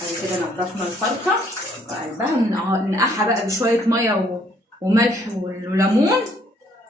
بعد كده نضفنا الفرخه وقلبها، ننقعها بقى بشويه ميه وملح وليمون.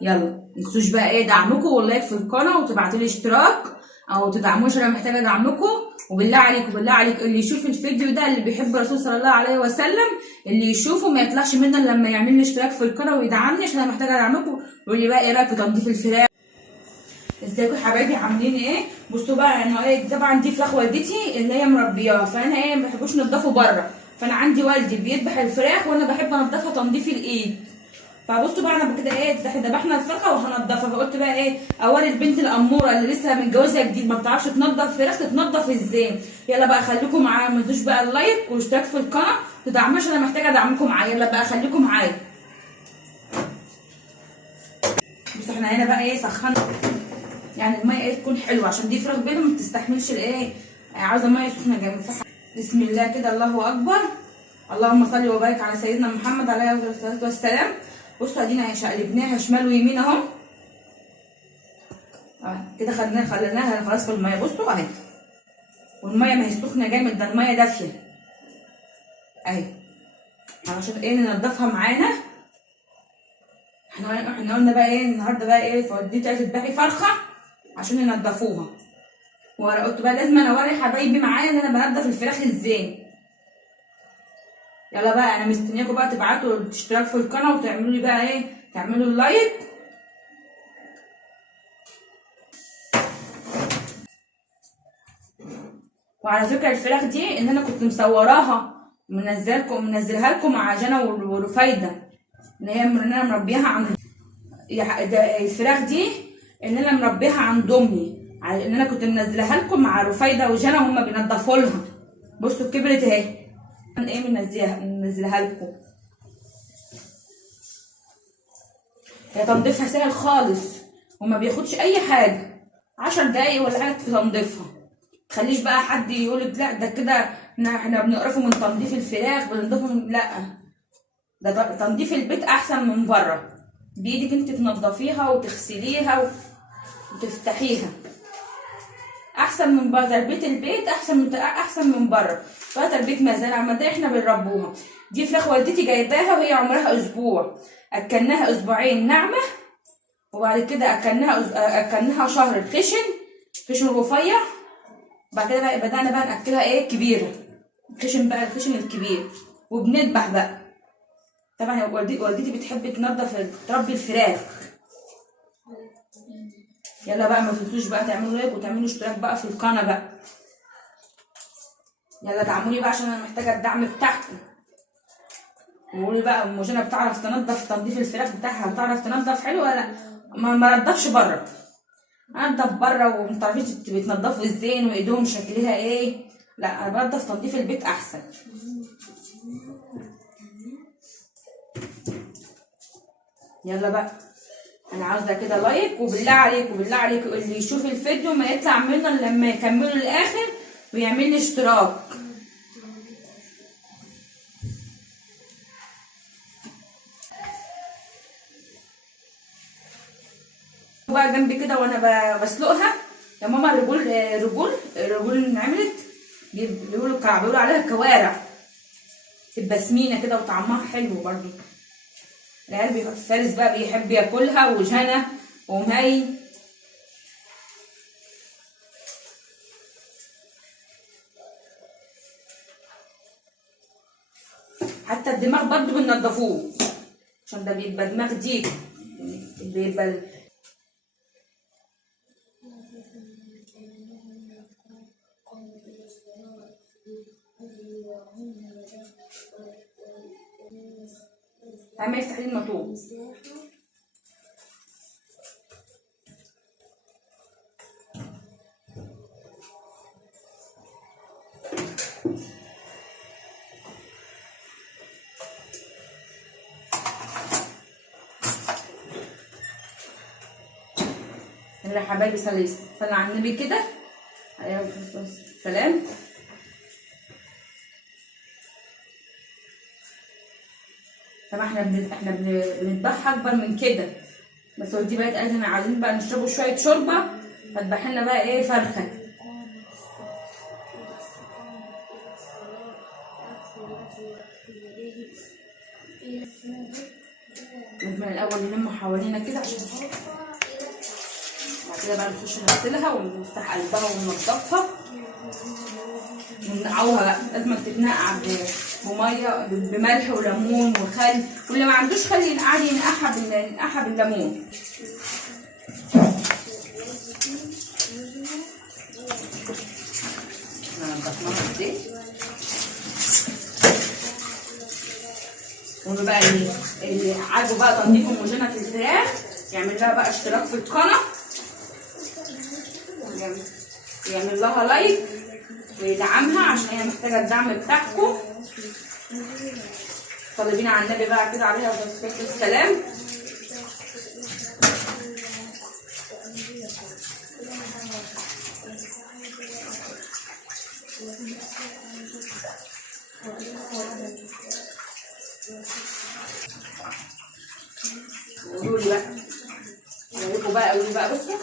يلا متنسوش بقى ايه دعمكم واللايك في القناه، وتبعتولي اشتراك او تدعموش، انا محتاجه دعمكم. وبالله عليكم بالله عليك اللي يشوف الفيديو ده، اللي بيحب الرسول صلى الله عليه وسلم، اللي يشوفه ما يطلعش منه إلا لما يعمل لي اشتراك في القناه ويدعمني، عشان انا محتاجه دعمكم. ويقول لي بقى ايه رايك في تنظيف الفراخ. ازيكم يا حبايبي عاملين ايه؟ بصوا بقى انا ايه، طبعا دي فراخ والدتي اللي هي مربياها، فانا ايه ما بحبوش نضفه بره، فانا عندي والدي بيذبح الفراخ وانا بحب انضفها تنظيف الايد. فبصوا بقى انا كده ايه ذبحنا الفرخه وهنضفها، فقلت بقى ايه اوري البنت الاموره اللي لسه متجوزه جديد ما بتعرفش تنضف فراخ تتنضف ازاي. يلا بقى خليكم معايا، ما تنسوش بقى اللايك والاشتراك في القناه، تدعموش انا محتاجه ادعمكم معايا. يلا بقى خليكم معايا. بصوا احنا هنا بقى ايه سخنا، يعني الميه ايه تكون حلوه عشان دي فراخ بيضه ما بتستحملش الايه، عاوزه ميه سخنه جامد. بسم الله كده، الله اكبر، اللهم صل وبارك على سيدنا محمد عليه الصلاه والسلام. بصوا ادينا قلبناها شمال ويمين اهو، كده خليناها خلاص في الميه. بصوا اهي، والميه ما هي سخنه جامد، ده الميه دافيه اهي، عشان ايه ننضفها معانا. احنا قلنا بقى ايه النهارده بقى ايه، فوديتي عايزه تذبحي فرخه عشان ينضفوها، وقلت بقى لازم انا اوري حبايبي معايا ان انا بنضف الفراخ ازاي. يلا بقى انا مستنياكم بقى تبعتوا الاشتراك في القناه وتعملوا لي بقى ايه، تعملوا اللايك. وعلى فكره الفراخ دي ان انا كنت مصوراها منزلها لكم مع جنى ورفايده، ان انا مربيها عند الفراخ دي، ان انا مربيها عند امي، ان انا كنت منزلها لكم مع رفايده وجنى وهم بينضفوا لها. بصوا كبرت اهي، ايه منزلها لكم. هي تنظيفها سهل خالص وما بياخدش اي حاجه، 10 دقايق ولا حاجه في تنظيفها. متخليش بقى حد يقولك لا ده كده احنا بنقرفه من تنظيف الفراخ، بننضفه لا، ده تنظيف البيت احسن من بره، بايدك انت تنضفيها وتغسليها وتفتحيها، احسن من بره. تربيه البيت احسن من بره. تربيه مزارع ما احنا بنربوها. دي فراخ والدتي جايباها وهي عمرها اسبوع، اكلناها اسبوعين ناعمه، وبعد كده اكلناها شهر خشن رفيع. بعد كده بقى بدأنا بقى ناكلها ايه كبيره، الخشن الكبير، وبنذبح بقى. طبعا والدتي بتحب تربي الفراخ. يلا بقى ما تنسوش بقى تعملوا لايك وتعملوا اشتراك بقى في القناه بقى. يلا دعموني بقى عشان انا محتاجه الدعم بتاعكم. وقولي بقى ام جنى بتعرف تنظيف الفراخ بتاعها، بتعرف تنظف حلو ولا ما نضفش بره. انضف بره وما تعرفيش بتنضفوا ازاي وايدهم شكلها ايه، لا انا بنضف تنظيف البيت احسن. يلا بقى انا عاوزه كده لايك، وبالله عليكم اللي يشوف الفيديو ما يطلع منه الا لما يكمله للاخر ويعمل لي اشتراك. بقى جنبي كده وانا بسلقها يا ماما، الرجول اللي عملت بيقولوا عليها كوارع، تبقى سمينه كده وطعمها حلو برضو. العيال فارس بقى بيحب ياكلها، وجنى ومي. حتى الدماغ برضو بننضفوه عشان ده بيبقى دماغ ديك، بيبقى عم يفتح لي الموتور. يا حبايبي صلي على النبي كده عليه الصلاه والسلام. طبعا احنا بنذبحها اكبر من كده، بس ودي بقت قالت احنا عايزين بقى نشربوا شويه شوربه، فتذبح لنا بقى ايه فرخه. لازم الاول نلم حوالينا كده عشان بعد كده بقى نخش نغسلها ونفتح قلبها وننضفها وننقعوها. بقى لازم تتنقع بميه بملح وليمون وخل، واللي ما عندوش خل ينقعها بالليمون. نضفناها ازاي. بقى اللي عاجبه بقى تنظيف هوموجينة في الفراخ يعمل لها بقى اشتراك في القناه، يعمل لها لايك ويدعمها عشان هي محتاجه الدعم بتاعكم. صلي بينا على النبي بقى كده عليها الصلاه والسلام. قولوا لي بقى، قولوا لي بقى بصوا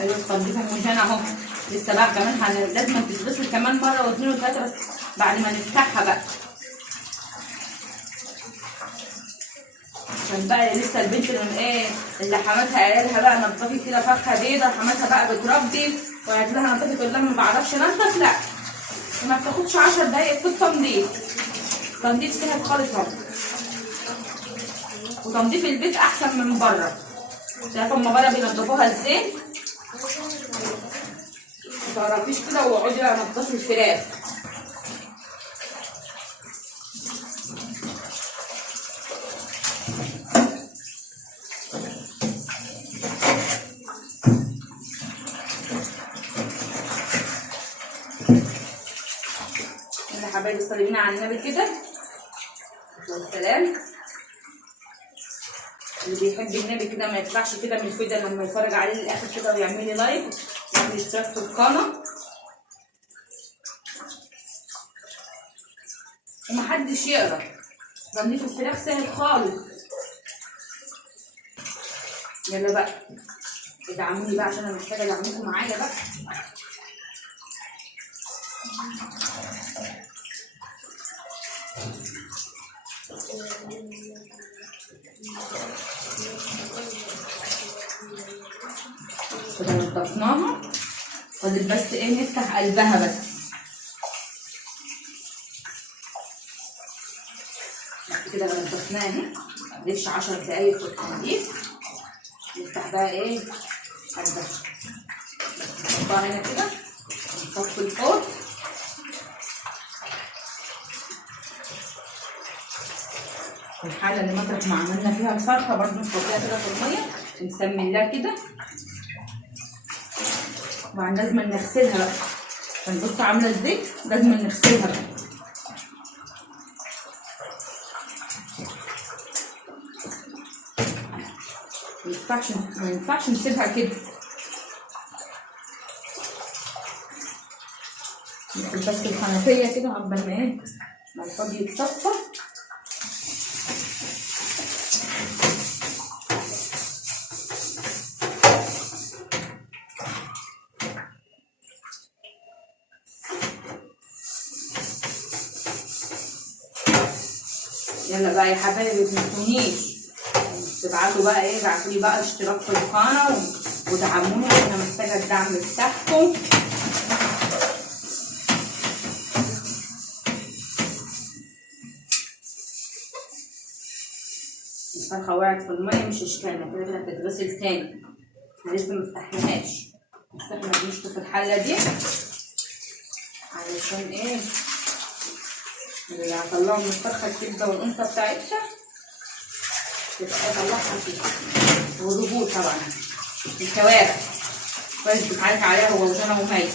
التنظيف هوموجينة اهو. لسه بقى كمان لازم تتغسل كمان مره واثنين وثلاثه بس بعد ما نفتحها بقى، عشان بقى لسه البنت اللي حماتها قايله لها بقى نضفي كده فرخه بيضه، حماتها بقى بتربي وقالت لها نضفي، تقول لها ما بعرفش انضف. لا، ما بتاخدش 10 دقايق في التنظيف. تنظيف سهل خالص اهو، وتنظيف البيت احسن من بره. شايفه هما بره بينضفوها ازاي؟ ما تعرفيش كده واقعدي بقى نضفي الفراخ. يا حبايبي صلي بينا على النبي كده والسلام. اللي بيحب النبي كده ما يطلعش كده من الفيديو لما يتفرج عليه للاخر كده ويعمل لي لايك ويعمل اشتراك في القناه، ومحدش يقرا. تنظيف الفراخ سهل خالص. يلا بقى ادعموني بقى عشان انا محتاجه ادعمكم معايا بقى. كده نضفناها، فاضل بس نفتح قلبها بس. كده نضفناها اهي، ما تقعدش 10 دقايق في التنظيف. نفتح بقى قلبها، نحطها هنا كده ونصفي الحوض. الحله اللي مطرح ما عملنا فيها الفرخه برضه نحطها كده في الميه ونسمي الله كده، وبعدين لازم نغسلها بقى. عشان بصوا عامله ازاي، لازم نغسلها بقى. ما ينفعش نسيبها كده. نقفل بس الحنفيه كده عقبال ما الحوض يتصفى. يلا بقى يا حبايبي ما تنسونيش تبعتوا بقى ابعتوا لي بقى اشتراك في القناه ودعموني، انا محتاجه الدعم بتاعكم. الفرخه وقعت في الميه مش اشكالنا، كده كده هتتغسل تاني. احنا لسه مفتحناهاش، بس احنا بنشطف الحله دي علشان اللي هطلعه من الفرخه الكبده والانثى بتاعتها تبقى اطلعها فيها، والرجول طبعا الكوارع كويس بتعالج عليها ووزنها وميت.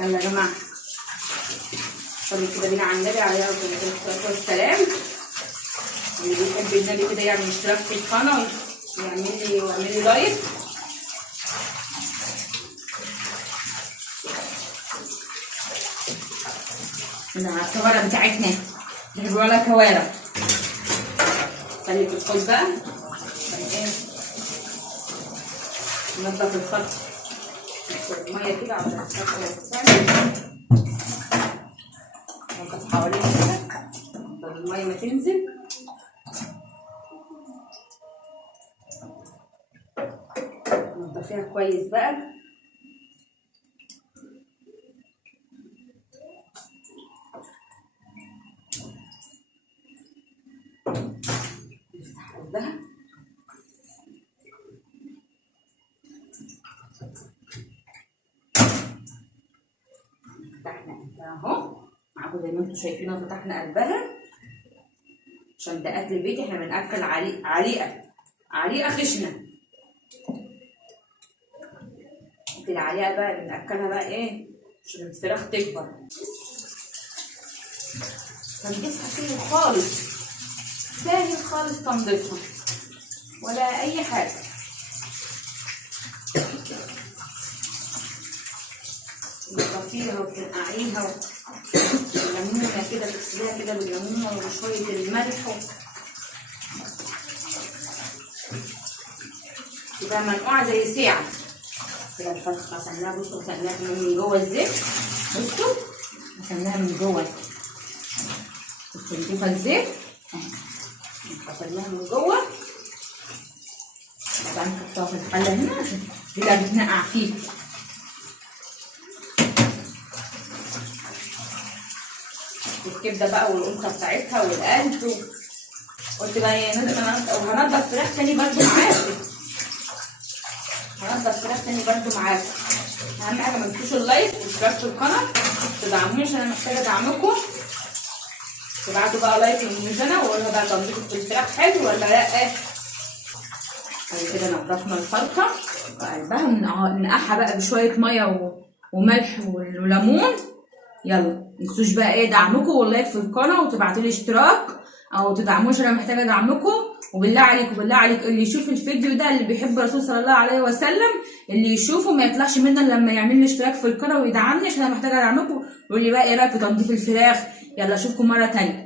يلا يا جماعه صلي كده بينا على النبي عليه الصلاه والسلام. اللي بيحب النبي كده يعمل اشتراك في القناه ويعمل لي لايك. الكوارع بتاعتنا نجيب ولا كوارع. صلي في الخبز بقى ننضف الخلط الميه كده عشان الخلطه تعمل. ننضف حوالين كده عشان الميه ما تنزل. ننضفيها كويس بقى. نفتح قلبها. فتحنا قلبها اهو معاكم زي ما انتم شايفين. فتحنا قلبها عشان ده اكل بيتي. احنا بناكل عليقه خشنه. العليقه بقى بناكلها بقى ايه عشان الفراخ تكبر. تنظيفها سهل خالص، سهل خالص تنظيفها ولا اي حاجه. بتطفيها وبتنقعيها بالليمونه كده، تغسليها كده بالليمونه وشويه الملح تبقى منقوعه زي ساعه كده. الفرخه غسلناها، بصوا غسلناها من جوه الزيت، بصوا غسلناها من جوه. بصوا نضيفها الزيت غسلناها من جوه. طبعا نحطها في الحله هنا عشان دي اللي بتنقع فيه. الكبده بقى والقرصه بتاعتها والقلب. قلت بقى ايه وهنضف فراخ تاني برضو معاكم. اهم حاجه ما تنسوش اللايك والاشتراك في القناه، تدعموني عشان انا محتاجه دعمكم. تبعتوا بقى لايك للمجنة وقولها بقى تنظيف الفراخ حلو ولا لا. بعد كده نضفنا الفرخه وقلبها وننقعها بقى بشويه ميه وملح وليمون. يلا متنسوش بقى ايه دعمكم واللايك في القناه وتبعتولي اشتراك او تدعموني عشان انا محتاجه دعمكم. وبالله عليك اللي يشوف الفيديو ده اللي بيحب الرسول صلى الله عليه وسلم اللي يشوفه ما يطلعش منه لما يعمل لي اشتراك في القناه ويدعمني عشان انا محتاجه ادعمكم. ويقول لي بقى ايه رايك في تنظيف الفراخ. يلا اشوفكم مره تانيه.